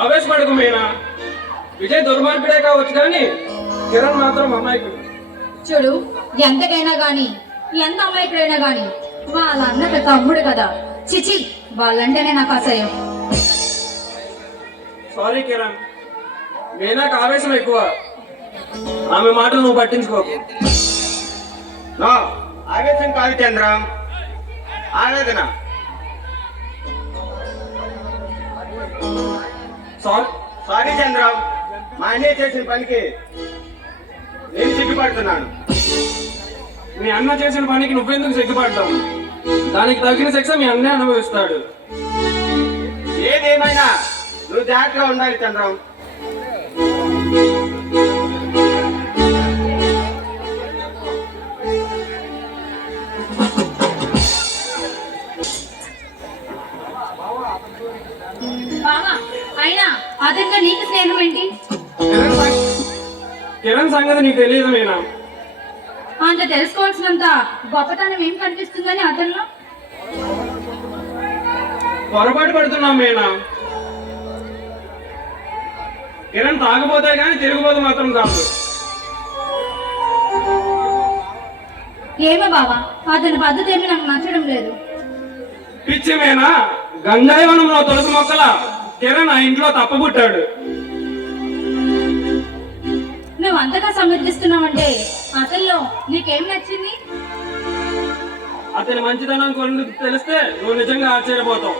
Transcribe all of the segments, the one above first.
ఆవేశపడకు మీనా. విజయ్ దుర్మార్గుడే కావచ్చు కానీ కిరణ్ మాత్రం అమాయకుడు. చూడు, ఎంతకైనా గాని ఎంత అమాయకుడైనా గాని వాళ్ళ అన్నకు తమ్ముడు కదా. చిచి, వాళ్ళంటేనే నాకు అసహ్యం. సారీ కిరణ్, మీనాకు ఆవేశం ఎక్కువ. ఆమె మాటలు నువ్వు పట్టించుకోకు. ఆవేశం కాదు చంద్ర, ఆవేదన. సారీ చంద్ర, మా అన్నయ్య చేసిన పనికి నేను సిగ్గుపడుతున్నాను. మీ అన్న చేసిన పనికి నువ్వెందుకు సిగ్గుపడ్డావు? దానికి తగిన శిక్ష మీ అన్నే అనుభవిస్తాడు. ఏదేమైనా నువ్వు జాగ్రత్తగా ఉండాలి చంద్రం. అయినా అతనితో నీకు స్నేహం ఏంటి? కిరణ్ సంగతి నీకు తెలియదు మీనా. అంత తెలుసుకోవాల్సినంత గొప్పతనం ఏం కనిపిస్తుందని అతనిలో? పొరపాటు పడుతున్నాం మీనా. కిరణ్ తాగబోతే కానీ తిరిగిపోతే మాత్రం కాదు. ఏమో బావా, అతని పద్ధతి ఏమి నాకు నచ్చడం లేదు. పిచ్చి మీనా, గంగాయవనంలో తులసి మొక్కల కిరణ్ ఆ ఇంట్లో తప్పబుట్టాడు. నువ్వు అంతగా సమర్థిస్తున్నావంటే అతనిలో నీకేం నచ్చింది? అతని మంచితనం కొన్ని తెలిస్తే నువ్వు నిజంగా ఆశ్చర్యపోతావు.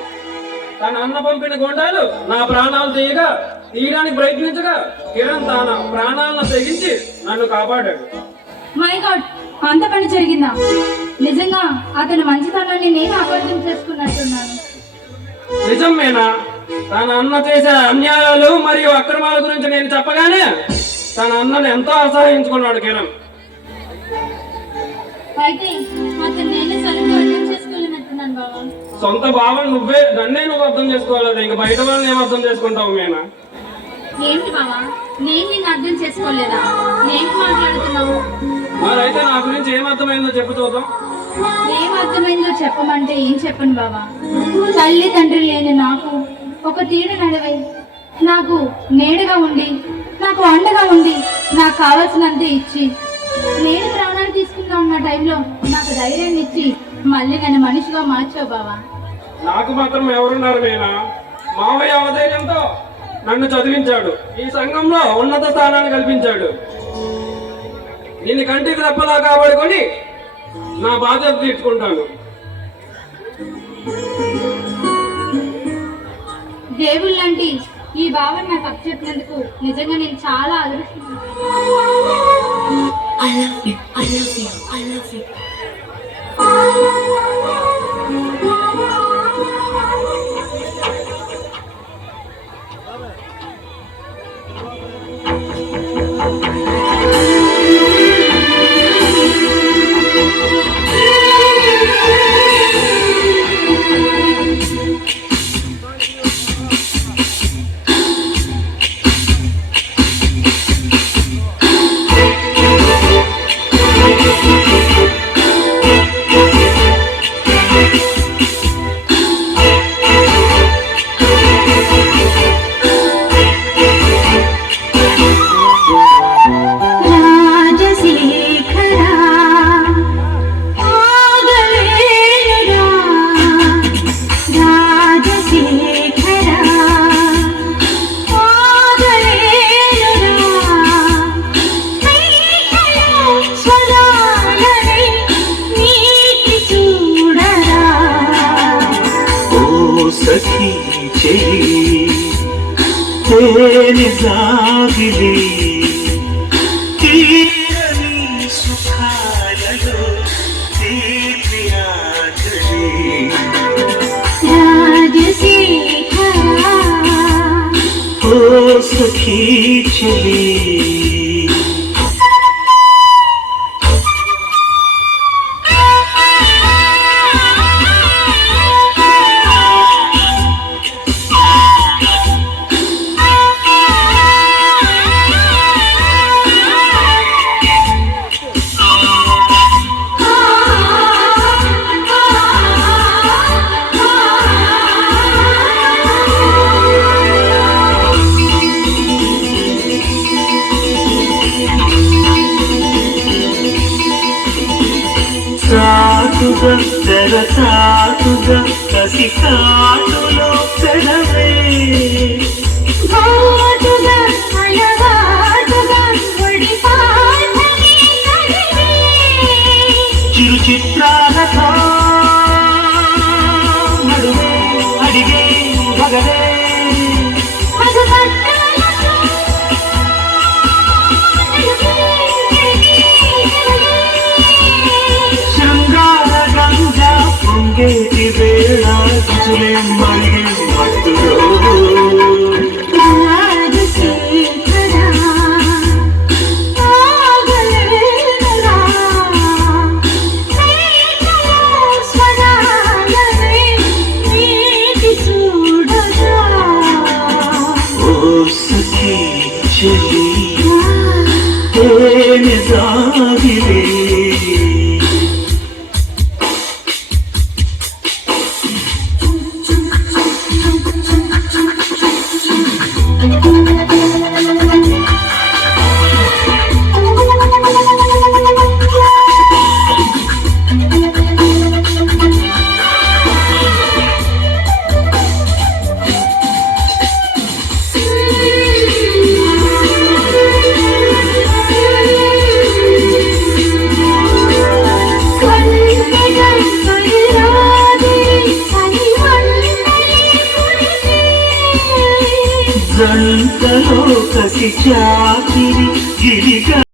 తన అన్న పంపిన గొండాలు నా ప్రాణాలు తీయడానికి ప్రయత్నించగా కిరణ్ తన ప్రాణాలను తెగించి నన్ను కాపాడాడు. మై గాడ్, అంత పని జరిగిందా? నిజంగా అతని మంచితనాన్ని నేను అబద్ధం చేసుకున్నట్టున్నాను. నిజం మీనా, తన అన్న చేసే అన్యాయాలు మరియు అక్రమాల గురించి నేను చెప్పగానే తన అన్నను ఎంతో అసహించుకున్నాడు కిరణ్. అయితే అతను నేనే సరిగ్గా అర్థం చేసుకోలేనట్టున్నాను బాబా. సొంత భావం నన్నే నువ్వు అర్థం చేసుకోలేదు, ఇంకా బయట వాళ్ళని ఏం అర్థం చేసుకుంటావు మీనా? ఏంటి బాబా, నేను నిన్ను అర్థం చేసుకోలేదా? ఏం మాట్లాడుతున్నావు? మరైతే నా గురించి ఏం అర్థమైందో చెప్పు చూద్దాం. ఏం అర్థమైందో చెప్పమంటే ఏం చెప్పను బాబా. తల్లి తండ్రి లేని నాకు ఒక తీరు నడవై, నాకు నేడుగా ఉండి, నాకు అండగా ఉండి, నాకు కావాల్సినంత ఇచ్చి, నేను ప్రాణాలు తీసుకుంటా ఉన్న టైంలో నాకు ధైర్యాన్ని ఇచ్చి మళ్ళీ నన్ను మనిషిగా మార్చావు బావా. నాకు మాత్రం ఎవరున్నారు మీనా? మావయ్య అవధైర్యంతో నన్ను చదివించాడు, ఈ సంఘంలో ఉన్నత స్థానాన్ని కల్పించాడు. నిన్ను కంటికి రెప్పలా కాపాడుకొని నా బాధ్యత తీర్చుకుంటాను. దేవుళ్ళ లాంటి ఈ భావన నాకు అప్పచెప్పినందుకు నిజంగా నేను చాలా అదృష్టం. తెరచాటుగా కసి కాటులో పెడవే ఘాటుగా అలవాటుగా ఒడి పాటని కదిలే. చిరు చిత్రాలతో నడువే అడిగే మగలే మధుపత్రాలతో నలుగే శృంగార గంగా పొంగేటి వేళ రుచులే మరిగే మత్తులో రాజు శేఖరా ఆగలేనురా నీటిలో స్వరాలనే నీటి చూడగా ఓ సఖీ చెలి తేనె దాగిలే జంటలో కసి